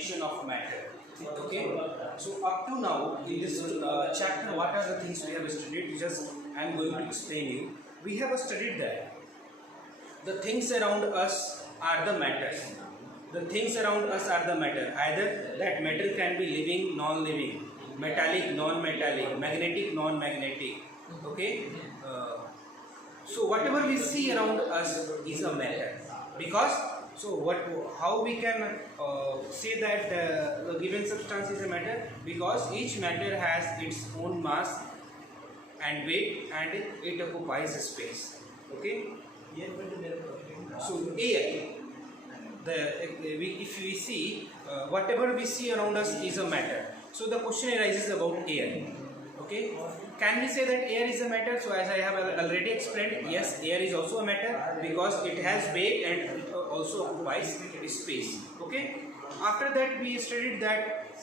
definition of matter. Okay, so up to now in this chapter, what are the things we have studied? Just I am going to explain you. We have studied that the things around us are the matter. The things around us are the matter. Either that matter can be living, non-living, metallic, non-metallic, magnetic, non-magnetic. Okay. So whatever we see around us is a matter. Because how we can say that the given substance is a matter? Because each matter has its own mass and weight, and it occupies space. Okay. So air. If we see whatever we see around us is a matter. So the question arises about air. Okay, can we say that air is a matter? So as I have already explained, yes, air is also a matter because it has weight and it also occupies space. Okay, after that we studied that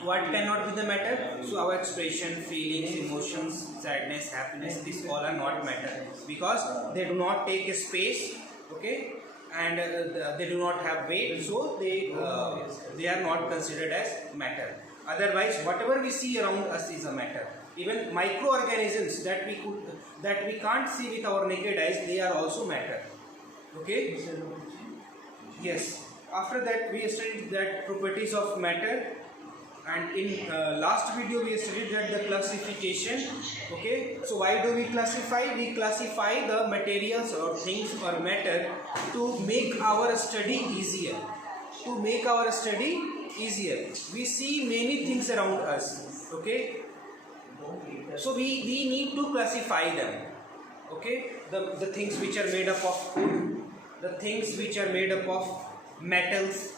what cannot be the matter. So our expression, feelings, emotions, sadness, happiness, these all are not matter because they do not take a space. Okay, and they do not have weight, so they are not considered as matter. Otherwise, whatever we see around us is a matter. Even microorganisms that we can't see with our naked eyes, they are also matter. Okay. Yes. After that, we studied that properties of matter, and in last video we studied that the classification. Okay, so why do we classify? We classify the materials or things or matter to make our study easier. To make our study easier, we see many things around us. Okay, so we need to classify them. Okay, the things which are made up of wood, the things which are made up of metals.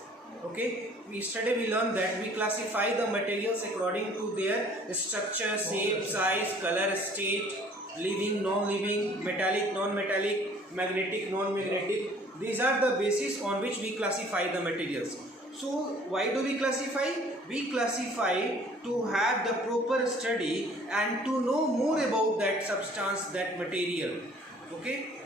Okay, we learn that we classify the materials according to their structure, shape, size, color, state, living, non-living, metallic, non-metallic, magnetic, non-magnetic. These are the basis on which we classify the materials. So why do we classify? We classify to have the proper study and to know more about that substance, that material. Okay,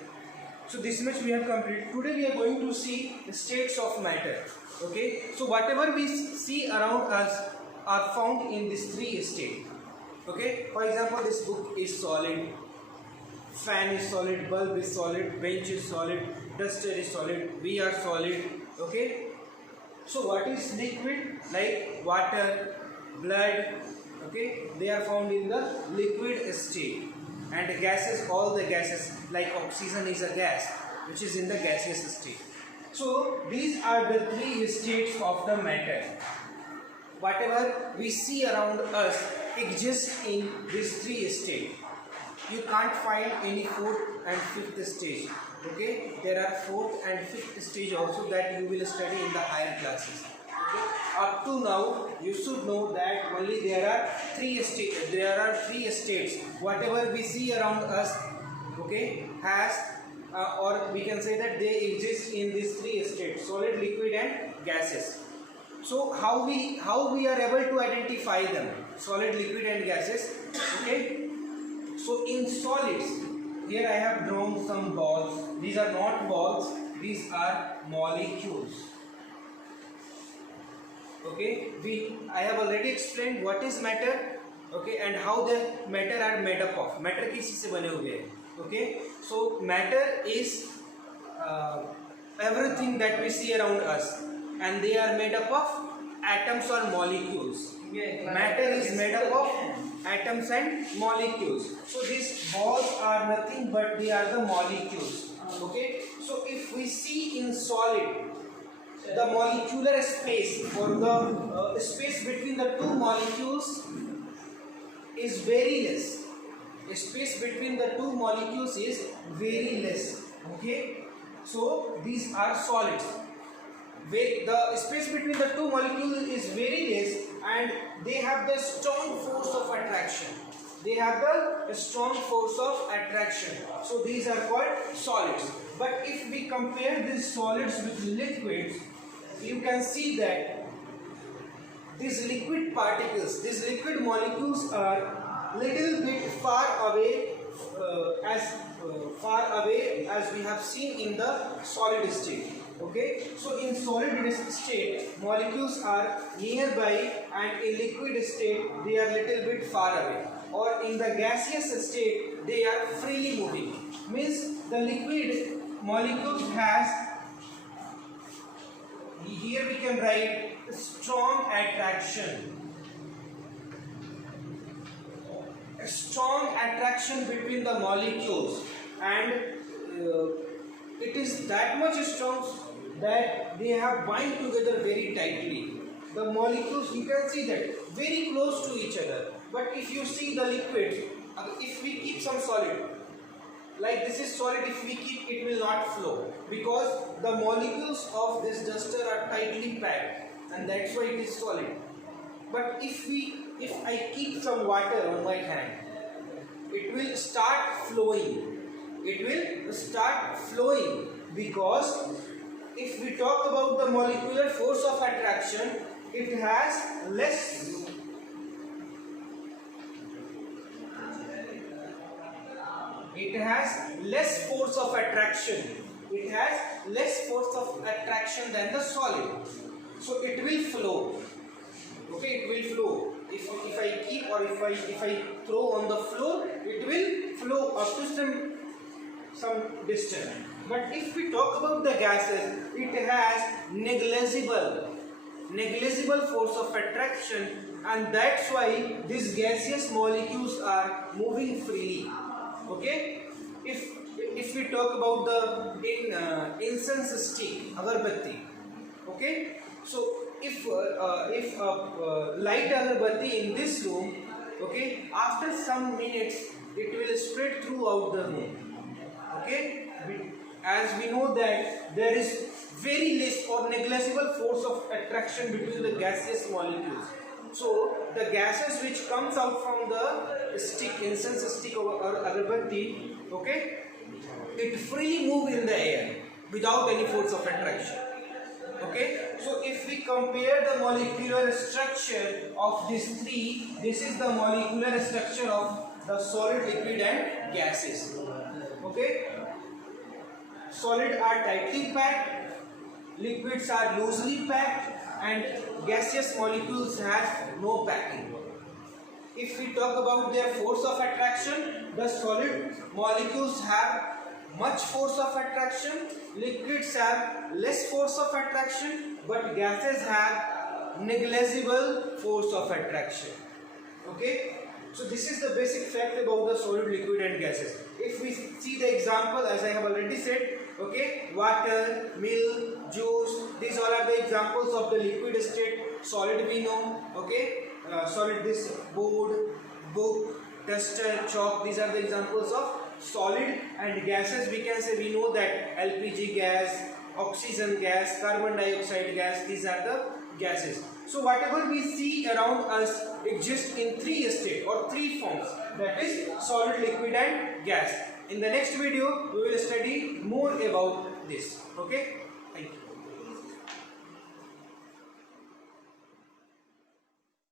so this much we have completed. Today we are going to see the states of matter. Okay, so whatever we see around us are found in these three states. Okay, for example, this book is solid, fan is solid, bulb is solid, bench is solid, duster is solid, we are solid. Okay, so what is liquid? Like water, blood. Okay, they are found in the liquid state. And gases, all the gases, like oxygen is a gas which is in the gaseous state. So these are the three states of the matter. Whatever we see around us exists in these three states. You can't find any fourth and fifth stage. Okay, there are fourth and fifth stage also that you will study in the higher classes. Okay, up to now you should know that only there are three states. There are three states. Whatever we see around us, okay, has or we can say that they exist in these three states: solid, liquid, and gases. So how we are able to identify them? Solid, liquid, and gases. Okay. So in solids, here I have drawn some balls. These are not balls. These are molecules. Okay. I have already explained what is matter. Okay, and how the matter are made up of. Matter किस चीज से बने हुए हैं? Okay, so matter is everything that we see around us, and they are made up of atoms or molecules. Matter is made up of atoms and molecules. So these balls are nothing but they are the molecules. Okay, so if we see in solid, the molecular space or the space between the two molecules is very less. Space between the two molecules is very less. Okay, so these are solids. The space between the two molecules is very less, and they have the strong force of attraction. They have the strong force of attraction. So these are called solids. But if we compare these solids with liquids, you can see that these liquid particles, these liquid molecules are little bit far away as we have seen in the solid state. Okay, so in solid state molecules are nearby, and in liquid state they are little bit far away, or in the gaseous state they are freely moving. Means the liquid molecules has, here we can write strong attraction. A strong attraction between the molecules, and it is that much strong that they have bind together very tightly. The molecules, you can see that very close to each other. But if you see the liquids, if we keep some solid, like this is solid, if we keep, it will not flow, because the molecules of this duster are tightly packed, and that's why it is solid. But if I keep some water on my hand, it will start flowing. It will start flowing, because if we talk about the molecular force of attraction, it has less force of attraction. It has less force of attraction than the solid, so it will flow. Okay, it will flow. If I keep, or if I throw on the floor, it will flow up to some distance. But if we talk about the gases, it has negligible force of attraction, and that's why these gaseous molecules are moving freely. Okay, if we talk about the incense stick, agarbatti. Okay, so if light agarbatti in this room, okay, after some minutes it will spread throughout the room. Okay, as we know that there is very less or negligible force of attraction between the gaseous molecules. So the gases which comes out from the stick, incense stick or agarbatti, okay, it freely move in the air without any force of attraction. Okay, so if we compare the molecular structure of these three, this is the molecular structure of the solid, liquid and gases. Okay, solid are tightly packed, liquids are loosely packed, and gaseous molecules have no packing. If we talk about their force of attraction, the solid molecules have much force of attraction, liquids have less force of attraction, but gases have negligible force of attraction. Okay, so this is the basic fact about the solid, liquid and gases. If we see the example, as I have already said, okay, water, milk, juice, these all are the examples of the liquid state. Solid we know, okay, solid, this board, book, duster, chalk, these are the examples of solid. And gases, we can say, we know that LPG gas, oxygen gas, carbon dioxide gas, these are the gases. So whatever we see around us exists in three states or three forms, that is solid, liquid and gas. In the next video we will study more about this. Okay, thank you.